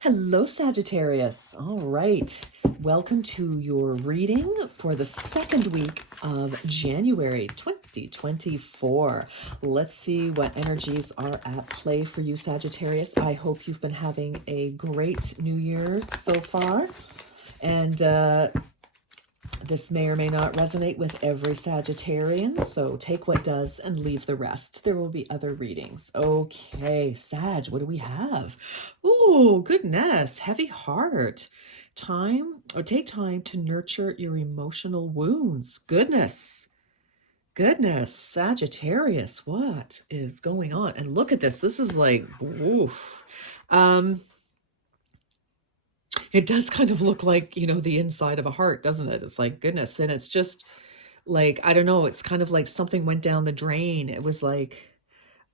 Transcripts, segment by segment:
Hello, Sagittarius. All right. Welcome to your reading for the second week of January 2024. Let's see what energies are at play for you, Sagittarius. I hope you've been having a great New Year's so far. And this may or may not resonate with every Sagittarian, so take what does and leave the rest. There will be other readings. Okay, Sag, what do we have? Oh, goodness, heavy heart. Take time to nurture your emotional wounds. Goodness, Sagittarius, what is going on? And look at this. This is like, oof. It does kind of look like, the inside of a heart, doesn't it? It's like, goodness. And it's just like, I don't know, it's kind of like something went down the drain. It was like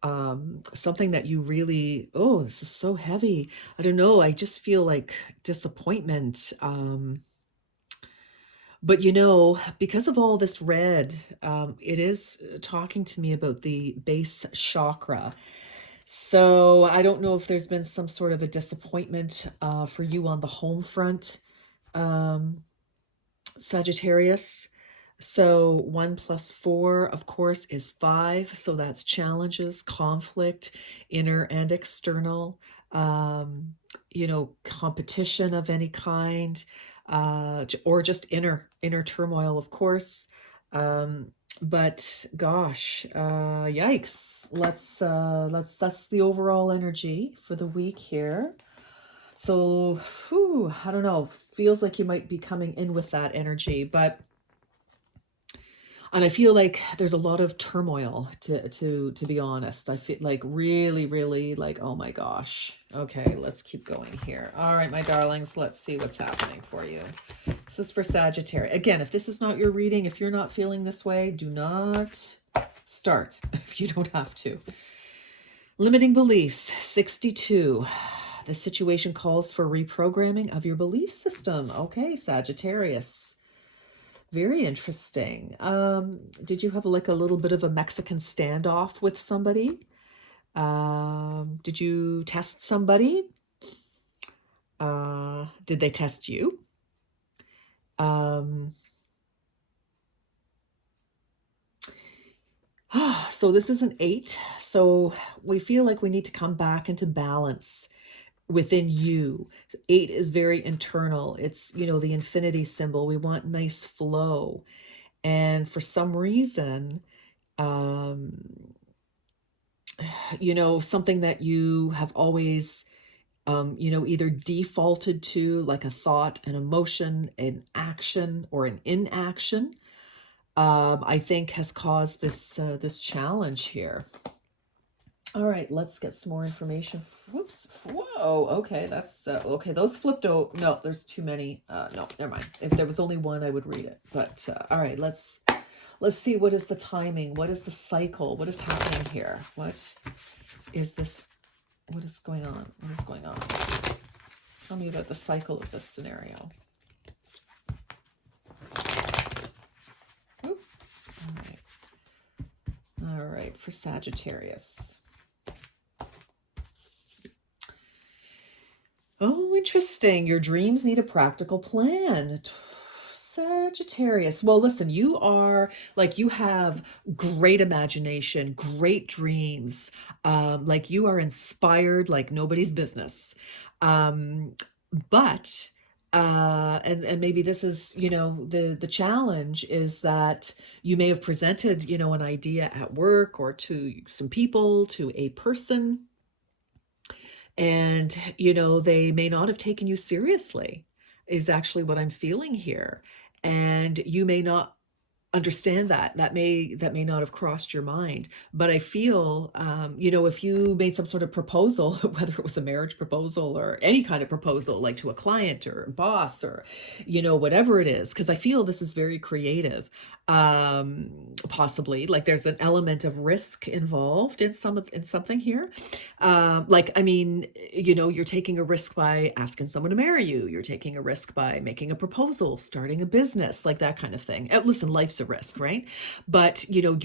something that you really, oh, this is so heavy. I don't know. I just feel like disappointment. But because of all this red, it is talking to me about the base chakra. So I don't know if there's been some sort of a disappointment for you on the home front, Sagittarius. So 1 plus 4, of course, is 5. So that's challenges, conflict, inner and external, competition of any kind, or just inner turmoil, of course. But gosh, yikes. That's the overall energy for the week here. So, I don't know. Feels like you might be coming in with that energy, and I feel like there's a lot of turmoil, to be honest. I feel like really, really like, oh my gosh. Okay, let's keep going here. All right, my darlings, let's see what's happening for you. This is for Sagittarius. Again, if this is not your reading, if you're not feeling this way, do not start if you don't have to. Limiting beliefs, 62. The situation calls for reprogramming of your belief system. Okay, Sagittarius. Very interesting. Did you have like a little bit of a Mexican standoff with somebody? Did you test somebody? Did they test you? So this is an 8. So we feel like we need to come back into balance within you. 8 is very internal. It's, the infinity symbol. We want nice flow. And for some reason, something that you have always, either defaulted to, like a thought, an emotion, an action, or an inaction, I think has caused this challenge here. All right, let's get some more information. Whoops. Whoa. Okay, that's okay. Those flipped out. No, there's too many. No, never mind. If there was only one, I would read it. But all right, let's see. What is the timing? What is the cycle? What is happening here? What is this? What is going on? What is going on? Tell me about the cycle of this scenario. Oop. All right, for Sagittarius. Oh, interesting. Your dreams need a practical plan. Sagittarius. Well, listen, you have great imagination, great dreams. Like you are inspired like nobody's business. But and maybe this is, the challenge is that you may have presented, an idea at work or to some people, to a person, and they may not have taken you seriously, is actually what I'm feeling here. And you may not understand that may not have crossed your mind, but I feel, if you made some sort of proposal, whether it was a marriage proposal or any kind of proposal, like to a client or a boss or whatever it is, because I feel this is very creative, possibly like there's an element of risk involved in something here. You're taking a risk by asking someone to marry you. You're taking a risk by making a proposal, starting a business, like that kind of thing. Listen, life's a a risk, right? But, you know,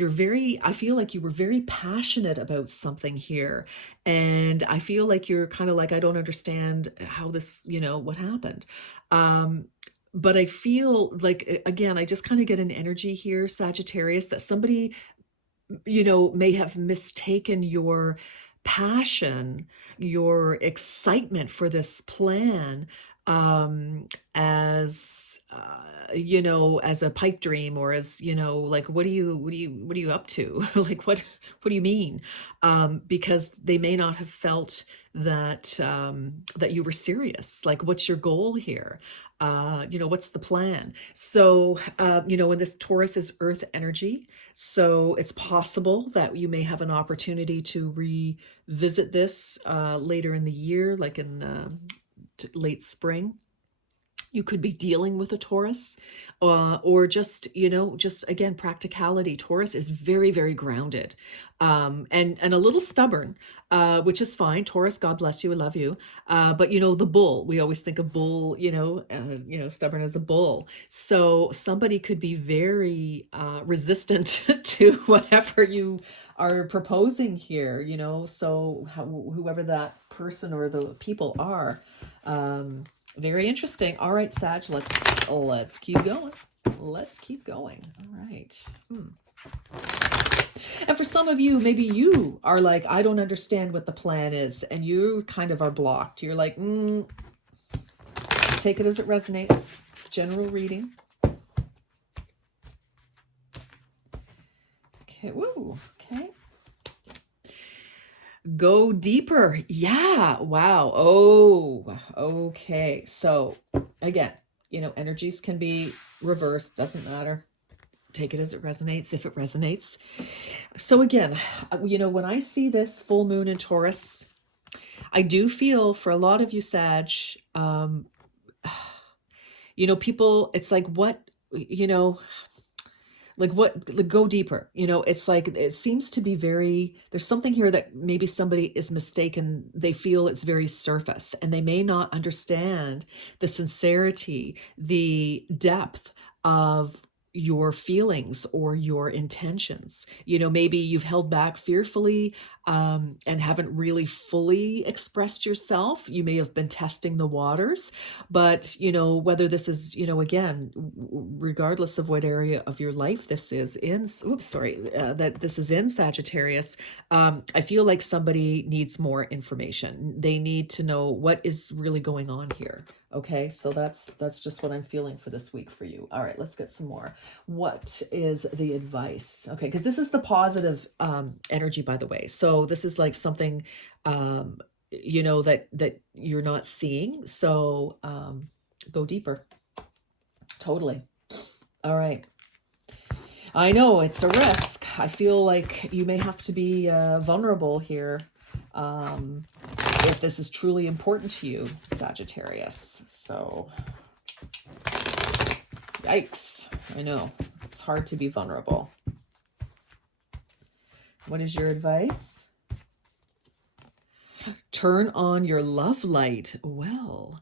I feel like you were very passionate about something here. And I feel like you're kind of like, I don't understand how this, you know, what happened. Um, but I feel like, again, I just kind of get an energy here, Sagittarius, that somebody, you know, may have mistaken your passion, your excitement for this plan, as you know, as a pipe dream, or as, you know, like, what are you up to? Like, what do you mean? Because they may not have felt that that you were serious. Like, what's your goal here? You know, what's the plan? So, you know, when this Taurus is earth energy, so it's possible that you may have an opportunity to revisit this later in the year, like in late spring. You could be dealing with a Taurus, or just, you know, just again, practicality. Taurus is very, very grounded, and a little stubborn, which is fine. Taurus, God bless you, I love you. But you know, the bull. We always think of bull, you know, stubborn as a bull. So somebody could be very resistant to whatever you are proposing here. You know, so whoever that person or the people are. Very interesting. All right, Sag, let's keep going. Let's keep going. All right. And for some of you, maybe you are like, I don't understand what the plan is, and you kind of are blocked. You're like, take it as it resonates. General reading. Okay. Woo. Okay. Go deeper. Yeah. Wow. Oh, okay. So again, you know, energies can be reversed. Doesn't matter. Take it as it resonates, if it resonates. So again, you know, when I see this full moon in Taurus, I do feel for a lot of you, Sag, you know, people, it's like, what, you know, like, go deeper, you know. It's like, it seems to be very, there's something here that maybe somebody is mistaken. They feel it's very surface, and they may not understand the sincerity, the depth of your feelings or your intentions. You know, maybe you've held back fearfully, and haven't really fully expressed yourself. You may have been testing the waters, but, you know, whether this is, you know, again, regardless of what area of your life this is in, that this is in Sagittarius, I feel like somebody needs more information. They need to know what is really going on here. Okay, so that's just what I'm feeling for this week for you. All right, let's get some more. What is the advice? Okay, because this is the positive energy, by the way. So this is like something, you know, that you're not seeing. So go deeper. Totally. All right. I know it's a risk. I feel like you may have to be vulnerable here, if this is truly important to you, Sagittarius. So, yikes. I know. It's hard to be vulnerable. What is your advice? Turn on your love light. Well,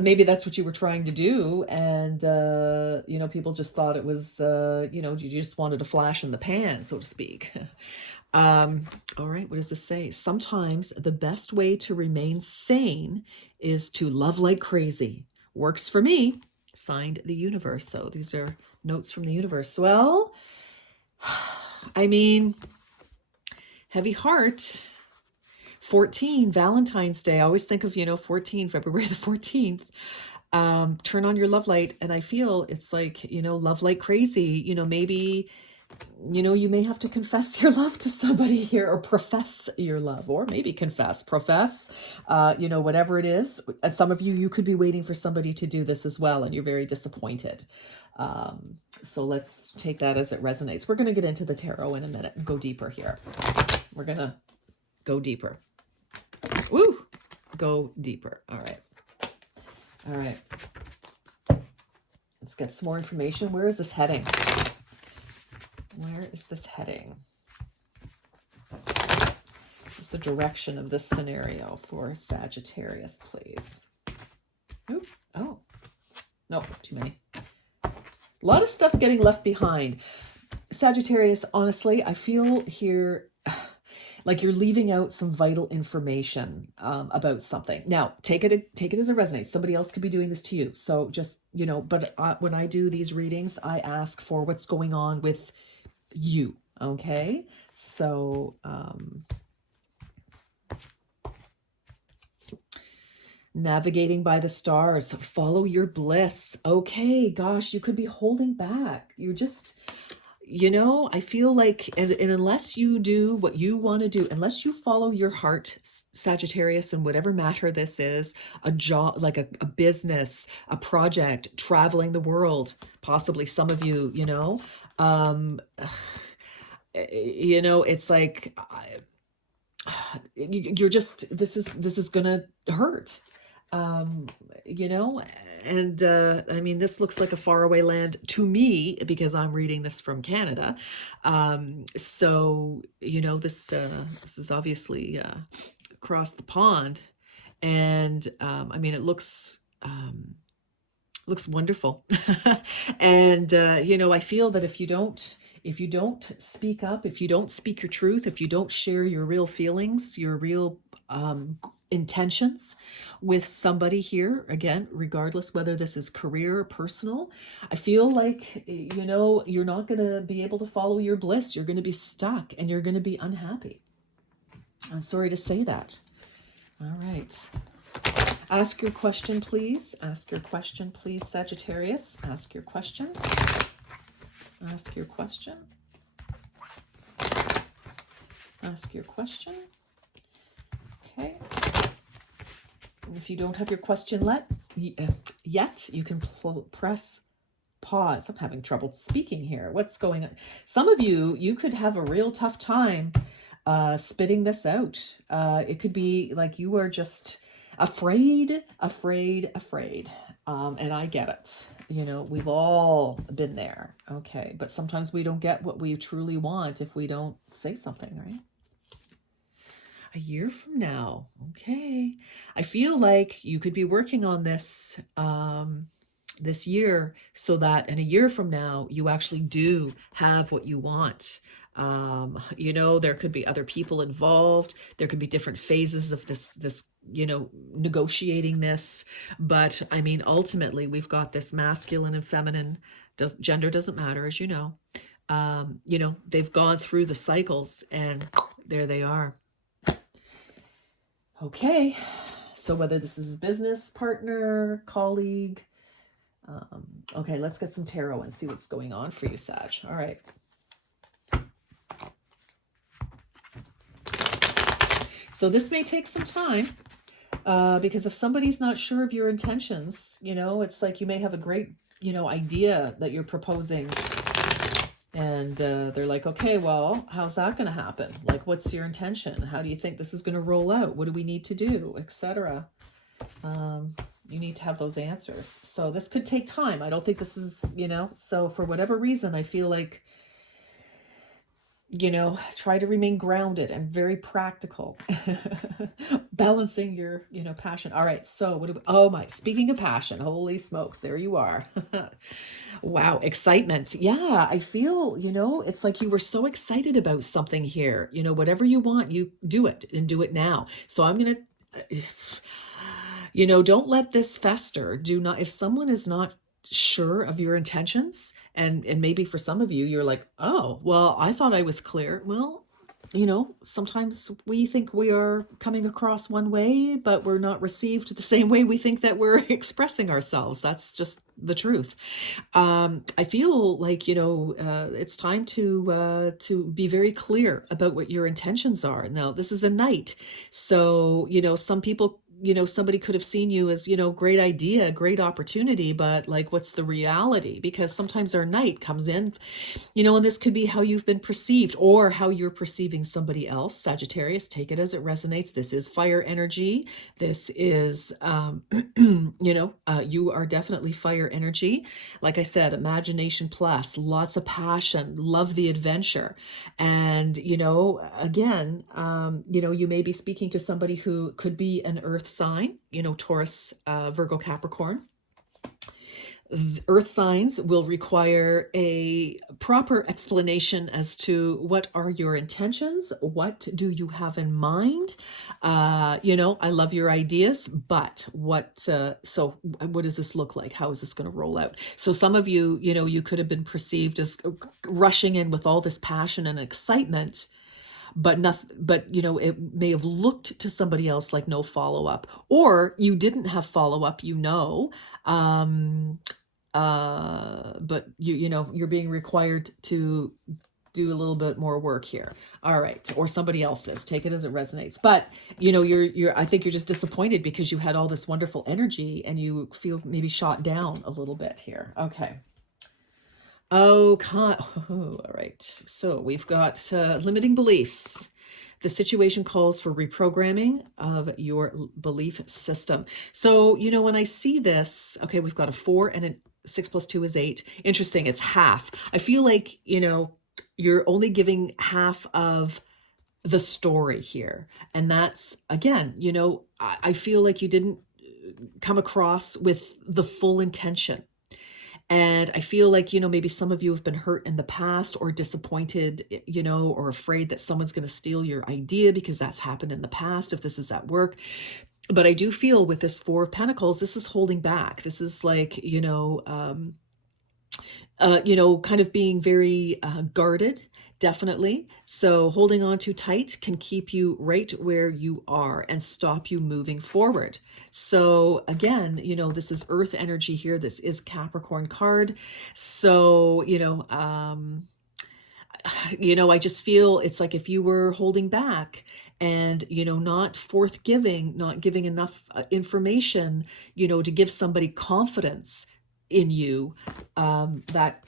maybe that's what you were trying to do, and you know, people just thought it was, you know, you just wanted a flash in the pan, so to speak. All right, what does this say? Sometimes the best way to remain sane is to love like crazy. Works for me. Signed, the universe. So these are notes from the universe. Well, I mean, heavy heart. 14, Valentine's Day. I always think of, you know, 14, February the 14th. Turn on your love light. And I feel it's like, you know, love like crazy. You know, maybe, you know, you may have to confess your love to somebody here, or profess your love, or maybe profess, you know, whatever it is. As some of you, you could be waiting for somebody to do this as well, and you're very disappointed. So let's take that as it resonates. We're going to get into the tarot in a minute and go deeper here. We're going to go deeper. Woo! Go deeper. All right. All right. Let's get some more information. Where is this heading? Where is this heading? What's the direction of this scenario for Sagittarius, please? Ooh. Oh. No, too many. A lot of stuff getting left behind. Sagittarius, honestly, I feel here like you're leaving out some vital information about something. Now, take it as it resonates. Somebody else could be doing this to you. So just, but when I do these readings, I ask for what's going on with you. Okay. So, navigating by the stars, follow your bliss. Okay, gosh, you could be holding back. You're just, I feel like, and unless you do what you want to do, unless you follow your heart, Sagittarius, and whatever matter this is, a job, like a business, a project, traveling the world, possibly some of you, it's like, you're just, this is gonna hurt. You know, and I mean, this looks like a faraway land to me because I'm reading this from Canada. So, this is obviously across the pond, and I mean, it looks wonderful. And I feel that if you don't speak up, if you don't speak your truth, if you don't share your real feelings, your real intentions with somebody here, again, regardless whether this is career or personal, I feel like, you're not going to be able to follow your bliss. You're going to be stuck and you're going to be unhappy. I'm sorry to say that. All right. Ask your question, please. Ask your question, please, Sagittarius. Ask your question. Ask your question. Ask your question. Okay. If you don't have your question yet, you can press pause. I'm having trouble speaking here. What's going on? Some of you could have a real tough time spitting this out. It could be like you are just afraid. And I get it. We've all been there. Okay. But sometimes we don't get what we truly want if we don't say something, right? A year from now. Okay. I feel like you could be working on this this year so that in a year from now, you actually do have what you want. There could be other people involved. There could be different phases of this, negotiating this. But I mean, ultimately, we've got this masculine and feminine. Gender doesn't matter, as you know. They've gone through the cycles and there they are. Okay, so whether this is business partner, colleague, okay, let's get some tarot and see what's going on for you, Sag. All right. So this may take some time because if somebody's not sure of your intentions, it's like you may have a great, idea that you're proposing. And they're like, okay, well, how's that going to happen? Like, what's your intention? How do you think this is going to roll out? What do we need to do, etc.? You need to have those answers. So this could take time. I don't think this is, so for whatever reason, I feel like, try to remain grounded and very practical, balancing your, passion. All right. So speaking of passion, holy smokes, there you are. Wow. Excitement. Yeah. I feel, it's like you were so excited about something here, whatever you want, you do it and do it now. So I'm going to, don't let this fester. If someone is not sure of your intentions, and maybe for some of you, you're like, oh, well, I thought I was clear. Well, sometimes we think we are coming across one way, but we're not received the same way we think that we're expressing ourselves. That's just the truth. I feel like, it's time to be very clear about what your intentions are. Now, this is a night. So, some people, somebody could have seen you as, great idea, great opportunity, but like, what's the reality? Because sometimes our night comes in, and this could be how you've been perceived or how you're perceiving somebody else. Sagittarius, take it as it resonates. This is fire energy. This is, you are definitely fire energy. Like I said, imagination plus, lots of passion, love the adventure. And, again, you may be speaking to somebody who could be an earth sign, Taurus, Virgo, Capricorn. Earth signs will require a proper explanation as to what are your intentions, what do you have in mind. I love your ideas, but what does this look like? How is this going to roll out? So some of you, you could have been perceived as rushing in with all this passion and excitement, but nothing, but it may have looked to somebody else like no follow-up, or you didn't have follow-up, but you're being required to do a little bit more work here. All right. Or somebody else is. Take it as it resonates. But I think you're just disappointed because you had all this wonderful energy and you feel maybe shot down a little bit here. Okay. Oh, all right. So we've got limiting beliefs. The situation calls for reprogramming of your belief system. So, when I see this, okay, we've got a 4 and a 6 plus 2 is 8. Interesting. It's half. I feel like, you're only giving half of the story here. And that's, again, I feel like you didn't come across with the full intention. And I feel like, maybe some of you have been hurt in the past or disappointed, or afraid that someone's going to steal your idea because that's happened in the past if this is at work. But I do feel with this 4 of Pentacles, this is holding back. This is like, kind of being very guarded, definitely. So holding on too tight can keep you right where you are and stop you moving forward. So again, this is earth energy here. This is Capricorn card. So, I just feel it's like if you were holding back and, not not giving enough information, to give somebody confidence in you, that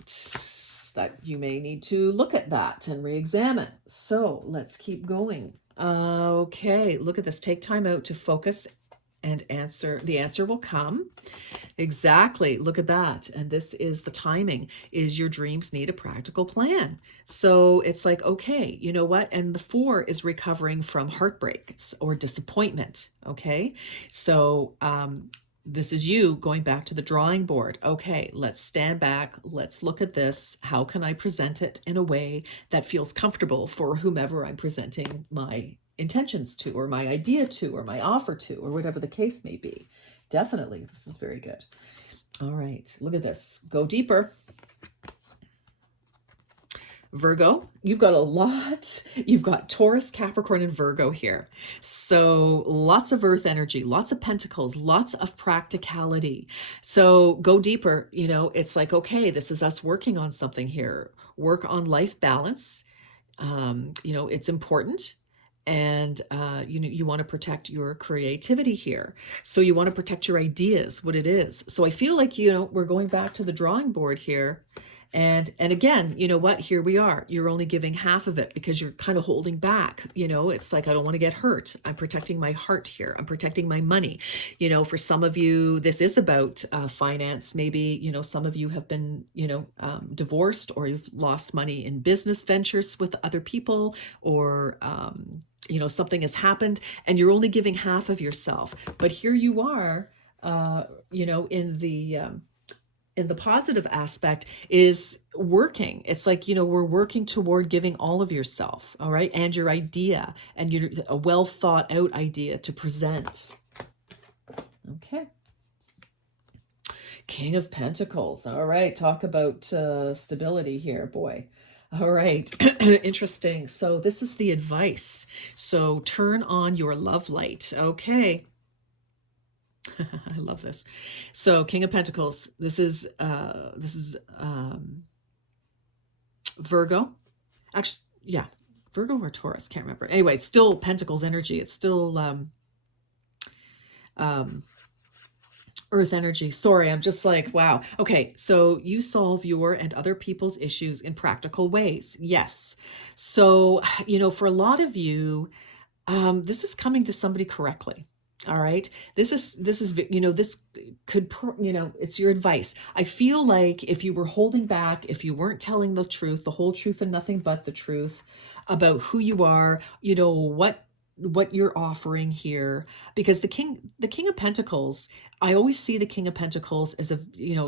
you may need to look at that and re-examine. So let's keep going. Okay, look at this. Take time out to focus and answer. The answer will come. Exactly. Look at that. And this is the timing, is your dreams need a practical plan. So it's like, okay, you know what? And the 4 is recovering from heartbreaks or disappointment. Okay. So, this is you going back to the drawing board. Okay, let's stand back. Let's look at this. How can I present it in a way that feels comfortable for whomever I'm presenting my intentions to, or my idea to, or my offer to, or whatever the case may be? Definitely, this is very good. All right, look at this. Go deeper. Virgo, you've got a lot. You've got Taurus, Capricorn, and Virgo here. So lots of earth energy, lots of pentacles, lots of practicality. So go deeper. It's like, okay, this is us working on something here. Work on life balance. It's important. And, you want to protect your creativity here. So you want to protect your ideas, what it is. So I feel like, we're going back to the drawing board here. And again, you know what? Here we are. You're only giving half of it because you're kind of holding back. It's like, I don't want to get hurt. I'm protecting my heart here. I'm protecting my money. For some of you, this is about finance. Maybe, some of you have been, divorced, or you've lost money in business ventures with other people, or, something has happened and you're only giving half of yourself. But here you are, in the positive aspect is working. It's like, we're working toward giving all of yourself. All right. And your idea, and a well thought out idea to present. Okay. King of Pentacles. All right. Talk about stability here, boy. All right. Interesting. So this is the advice. So turn on your love light. Okay. I love this. So King of Pentacles, this is Virgo. Actually, yeah, Virgo or Taurus, can't remember. Anyway, still Pentacles energy. It's still earth energy. Sorry, I'm just like, wow. Okay, so you solve your and other people's issues in practical ways. Yes. So, for a lot of you, this is coming to somebody correctly. All right. This is, this could, it's your advice. I feel like if you were holding back, if you weren't telling the truth, the whole truth and nothing but the truth about who you are, what what you're offering here, because the king of pentacles, I always see the king of pentacles as a,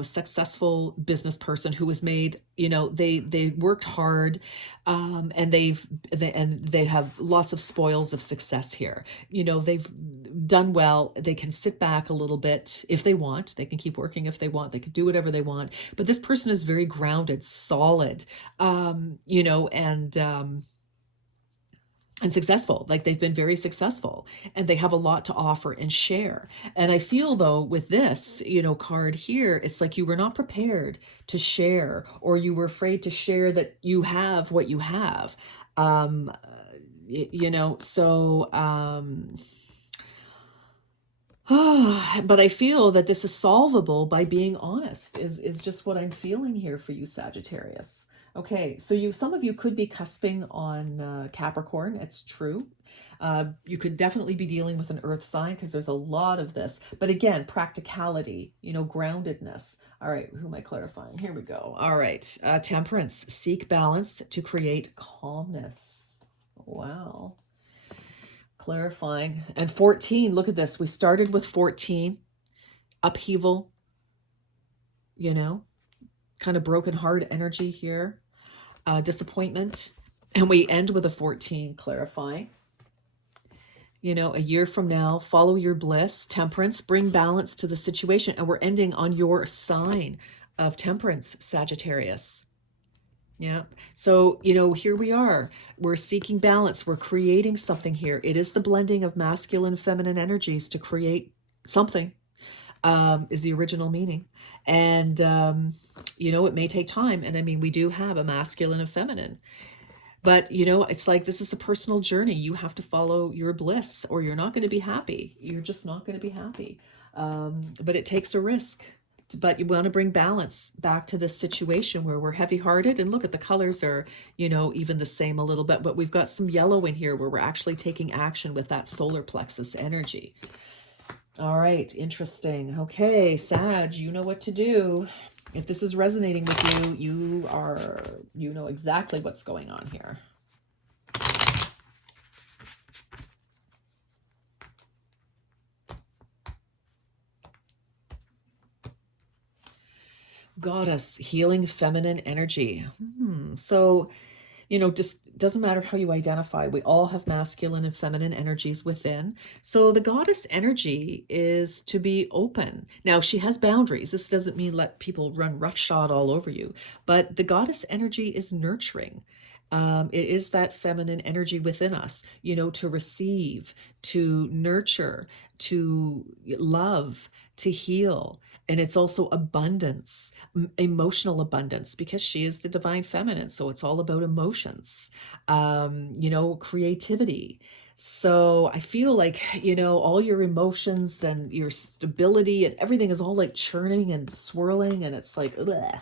successful business person who has made, they worked hard, and they have lots of spoils of success here. They've done well. They can sit back a little bit if they want. They can keep working if they want. They can do whatever they want. But this person is very grounded, solid, and successful. Like, they've been very successful, and they have a lot to offer and share. And I feel, though, with this, card here, it's like you were not prepared to share, or you were afraid to share that you have what you have. Um, so, but I feel that this is solvable by being honest, is just what I'm feeling here for you, Sagittarius. Okay, so some of you could be cusping on Capricorn. It's true. You could definitely be dealing with an earth sign, because there's a lot of this. But again, practicality, groundedness. All right, who am I clarifying? Here we go. All right, Temperance. Seek balance to create calmness. Wow. Clarifying. And 14, look at this. We started with 14, upheaval, kind of broken heart energy here, disappointment. And we end with a 14, clarifying. A year from now, follow your bliss, Temperance, bring balance to the situation. And we're ending on your sign of Temperance, Sagittarius. Yeah. So, here we are. We're seeking balance. We're creating something here. It is the blending of masculine and feminine energies to create something, is the original meaning. And, it may take time. And I mean, we do have a masculine and feminine. But, it's like, this is a personal journey. You have to follow your bliss, or you're not going to be happy. You're just not going to be happy. But it takes a risk. But you want to bring balance back to this situation where we're heavy-hearted. And look at the colors are, even the same a little bit. But we've got some yellow in here where we're actually taking action with that solar plexus energy. All right, interesting. Okay, Sag, you know what to do. If this is resonating with you, you know exactly what's going on here. Goddess, healing feminine energy. So, just doesn't matter how you identify. We all have masculine and feminine energies within. So the goddess energy is to be open. Now, she has boundaries. This doesn't mean let people run roughshod all over you, but the goddess energy is nurturing. It is that feminine energy within us, to receive, to nurture, to love, to heal. And it's also abundance, emotional abundance, because she is the divine feminine. So it's all about emotions, creativity. So I feel like, all your emotions and your stability and everything is all like churning and swirling. And it's like, ugh.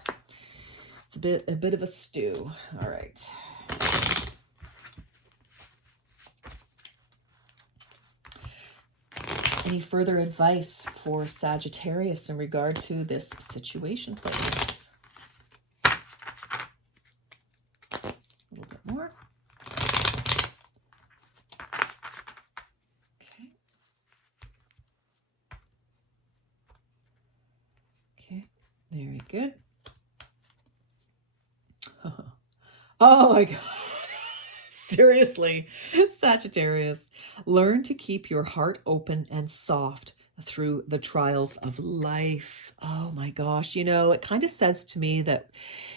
It's a bit of a stew. All right. Any further advice for Sagittarius in regard to this situation, please? A little bit more. Okay. Okay, very good. Oh my God. Seriously, Sagittarius, learn to keep your heart open and soft through the trials of life. Oh my gosh, it kind of says to me that,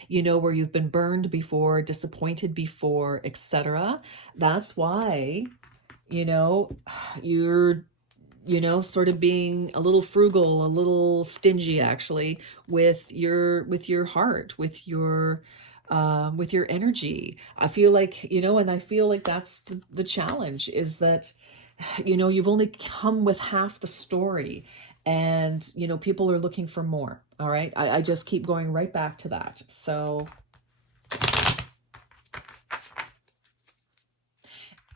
where you've been burned before, disappointed before, etc. That's why, you're sort of being a little frugal, a little stingy, actually, with your heart, with your energy. I feel like, and I feel like that's the challenge, is that, you've only come with half the story, and, people are looking for more. All right. I just keep going right back to that. So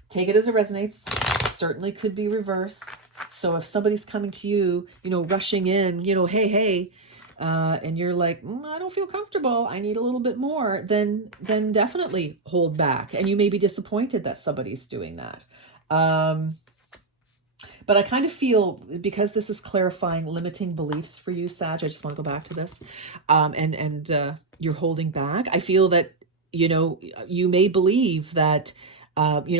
take it as it resonates. Certainly could be reverse. So if somebody's coming to you, rushing in, hey, and you're like, I don't feel comfortable, I need a little bit more, then definitely hold back. And you may be disappointed that somebody's doing that. But I kind of feel, because this is clarifying limiting beliefs for you, Sag, I just want to go back to this. And you're holding back. I feel that, you may believe that,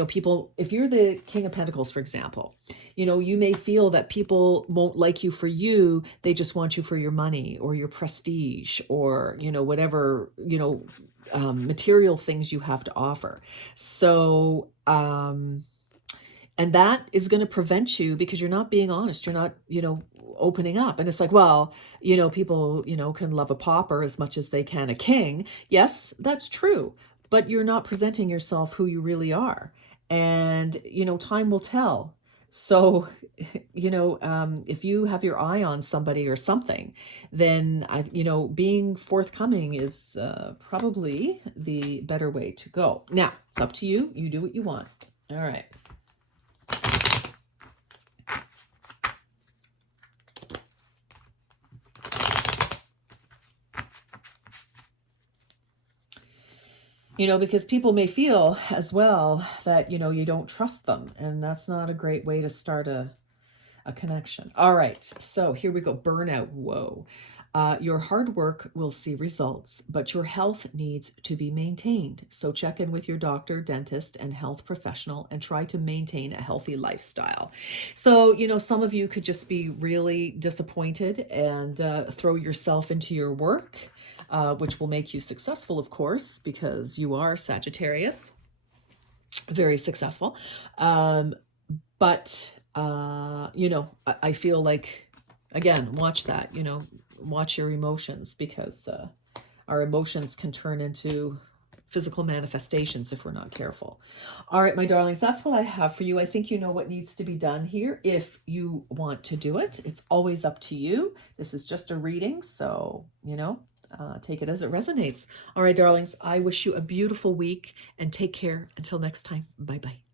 people, if you're the King of Pentacles, for example, you may feel that people won't like you for you. They just want you for your money or your prestige or, whatever, material things you have to offer. So, and that is going to prevent you because you're not being honest. You're not, opening up. And it's like, well, people, can love a pauper as much as they can a king. Yes, that's true. But you're not presenting yourself who you really are. And, time will tell. So, if you have your eye on somebody or something, then, being forthcoming is probably the better way to go. Now, it's up to you. You do what you want. All right. Because people may feel as well that, you don't trust them. And that's not a great way to start a connection. All right. So here we go. Burnout. Whoa. Your hard work will see results, but your health needs to be maintained. So check in with your doctor, dentist, and health professional and try to maintain a healthy lifestyle. So, some of you could just be really disappointed and throw yourself into your work, which will make you successful, of course, because you are Sagittarius, very successful. But I feel like, again, watch that, watch your emotions, because our emotions can turn into physical manifestations if we're not careful. All right, my darlings, that's what I have for you. I think you know what needs to be done here. If you want to do it, it's always up to you. This is just a reading, so, take it as it resonates. All right, darlings, I wish you a beautiful week and take care. Until next time, bye-bye.